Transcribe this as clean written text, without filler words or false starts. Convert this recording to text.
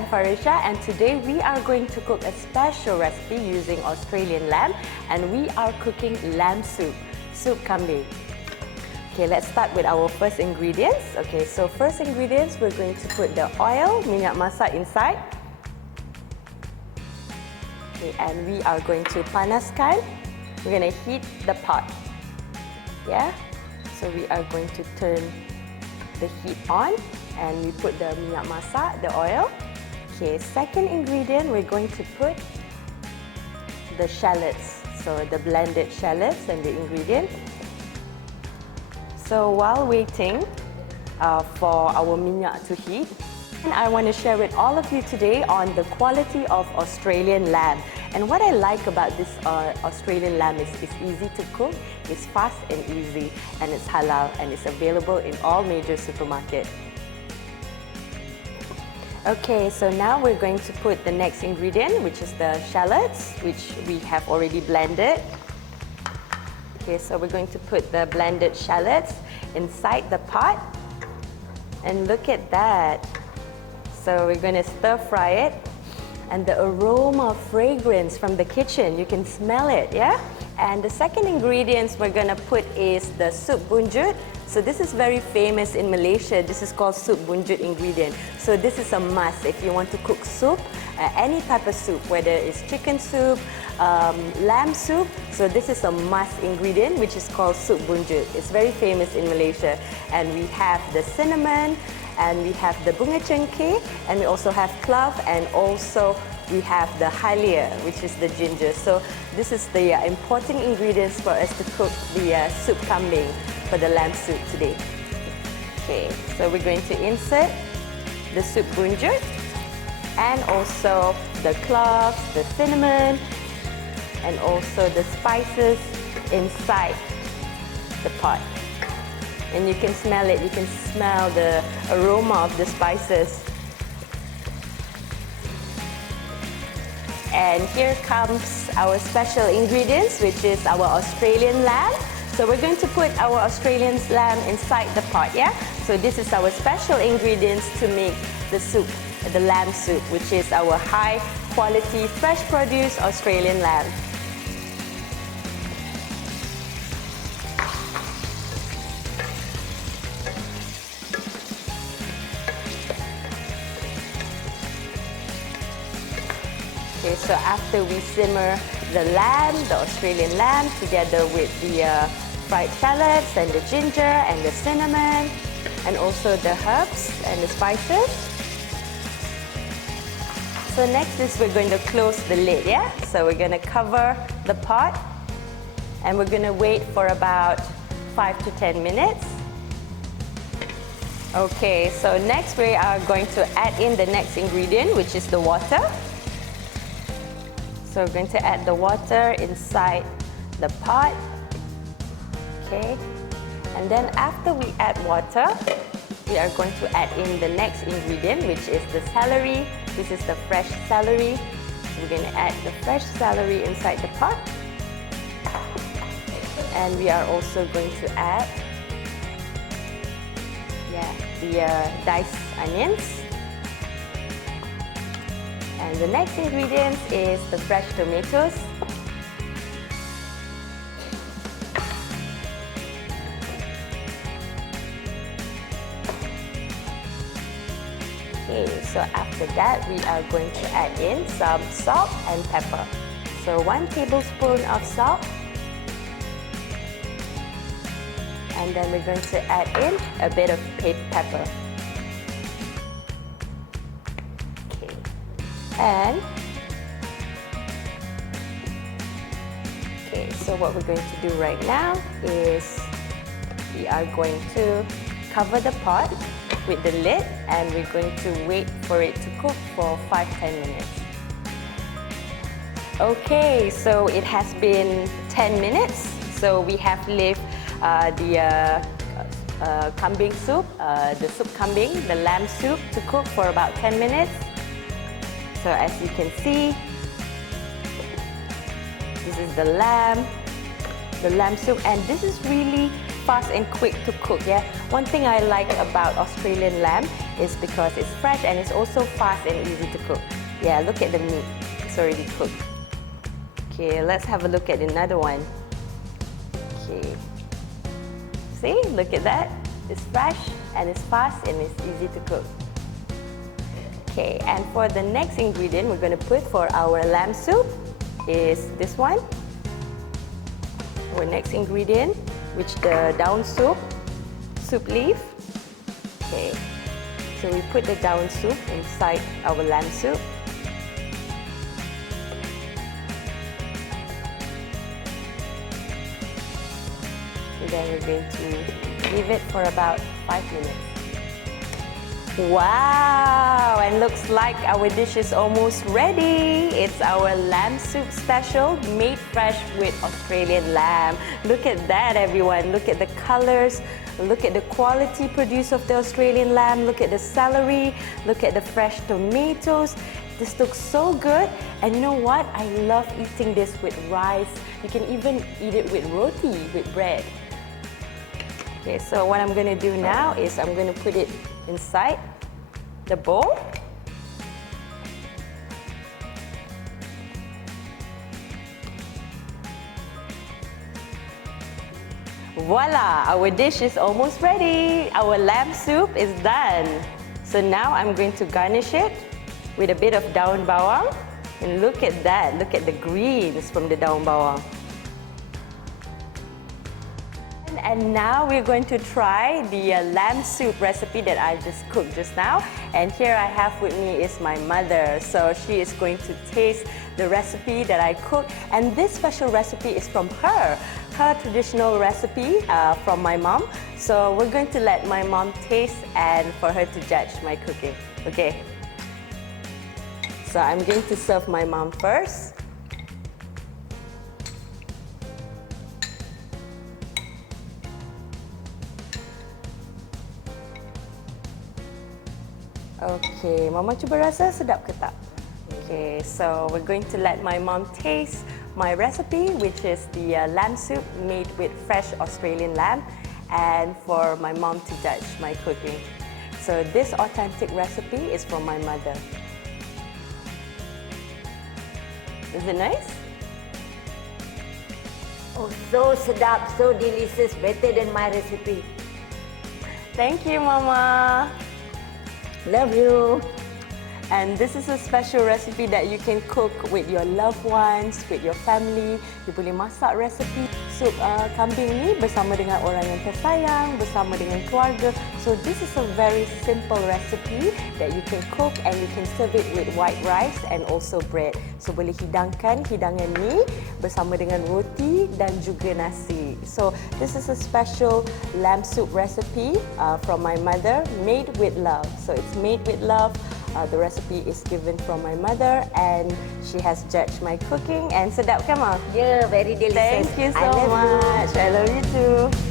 I'm Farisya, and today we are going to cook a special recipe using Australian lamb, and we are cooking lamb soup, soup kambing. Okay, let's start with our first ingredients. Okay, so first ingredients, we're going to put the oil, minyak masak inside. Okay, and we are going to panaskan. We're going to heat the pot. Yeah, so we are going to turn the heat on, and we put the minyak masak, the oil. Okay, second ingredient, we're going to put the shallots, so the blended shallots and the ingredient. So while waiting for our minyak to heat, and I want to share with all of you today on the quality of Australian lamb. And what I like about this Australian lamb is it's easy to cook, it's fast and easy, and it's halal, and it's available in all major supermarkets. Okay, so now we're going to put the next ingredient, which is the shallots, which we have already blended. Okay, so we're going to put the blended shallots inside the pot. And look at that. So we're going to stir fry it. And the aroma, fragrance from the kitchen, you can smell it, yeah? And the second ingredients we're going to put is the soup bunjut. So this is very famous in Malaysia. This is called soup bunjut ingredient. So this is a must if you want to cook soup, any type of soup, whether it's chicken soup, lamb soup. So this is a must ingredient, which is called soup bunjut. It's very famous in Malaysia. And we have the cinnamon, and we have the bunga cengkeh, and we also have clove, and also we have the halia, which is the ginger. So this is the important ingredients for us to cook the soup kambing for the lamb soup today. Okay, so we're going to insert the soup bunjut and also the cloves, the cinnamon, and also the spices inside the pot. And you can smell it, you can smell the aroma of the spices. And here comes our special ingredients, which is our Australian lamb. So we're going to put our Australian lamb inside the pot, yeah? So this is our special ingredients to make the soup, the lamb soup, which is our high quality, fresh produce Australian lamb. Okay, so after we simmer the lamb, the Australian lamb, together with the fried shallots and the ginger and the cinnamon, and also the herbs and the spices. So next is we're going to close the lid, yeah? So we're going to cover the pot, and we're going to wait for about 5 to 10 minutes. Okay, so next we are going to add in the next ingredient, which is the water. So we're going to add the water inside the pot. Okay, and then after we add water, we are going to add in the next ingredient, which is the celery. This is the fresh celery. So we're going to add the fresh celery inside the pot. And we are also going to add the diced onions. And the next ingredient is the fresh tomatoes. Okay, so after that, we are going to add in some salt and pepper. So 1 tablespoon of salt. And then we're going to add in a bit of pepper. And okay, so what we're going to do right now is we are going to cover the pot with the lid, and we're going to wait for it to cook for 5-10 minutes. Okay, so it has been 10 minutes. So we have left the kambing soup, the soup kambing, the lamb soup, to cook for about 10 minutes. So as you can see, this is the lamb soup, and this is really fast and quick to cook, yeah? One thing I like about Australian lamb is because it's fresh and it's also fast and easy to cook. Yeah, look at the meat. It's already cooked. Okay, let's have a look at another one. Okay. See, look at that. It's fresh and it's fast and it's easy to cook. Okay, and for the next ingredient we're going to put for our lamb soup is this one. Our next ingredient, which the down soup leaf. Okay, so we put the down soup inside our lamb soup. And then we're going to leave it for about 5 minutes. Wow, and looks like our dish is almost ready. It's our lamb soup special made fresh with Australian lamb. Look at that, everyone. Look at the colors. Look at the quality produced of the Australian lamb. Look at the celery. Look at the fresh tomatoes. This looks so good. And you know what? I love eating this with rice. You can even eat it with roti, with bread. Okay, so what I'm going to do now is I'm going to put it inside the bowl. Voila! Our dish is almost ready. Our lamb soup is done. So now I'm going to garnish it with a bit of daun bawang. And look at that. Look at the greens from the daun bawang. And now we're going to try the lamb soup recipe that I just cooked just now. And here I have with me is my mother. So she is going to taste the recipe that I cooked. And this special recipe is from her traditional recipe from my mom. So we're going to let my mom taste and for her to judge my cooking. Okay. So I'm going to serve my mom first. Okay, Mama cuba rasa sedap ke tak? Okay, so we're going to let my mom taste my recipe, which is the lamb soup made with fresh Australian lamb, and for my mom to judge my cooking. So this authentic recipe is from my mother. Is it nice? Oh, so sedap, so delicious, better than my recipe. Thank you, Mama. Love you. And this is a special recipe that you can cook with your loved ones, with your family. You boleh masak resipi sup kambing ni bersama dengan orang yang tersayang, bersama dengan keluarga. So this is a very simple recipe that you can cook and you can serve it with white rice and also bread. So boleh hidangkan hidangan ni bersama dengan roti dan juga nasi. So this is a special lamb soup recipe from my mother, made with love. So it's made with love. The recipe is given from my mother and she has judged my cooking and sedap kan, Ma? Yeah, very delicious. Thank you so much. I love you too.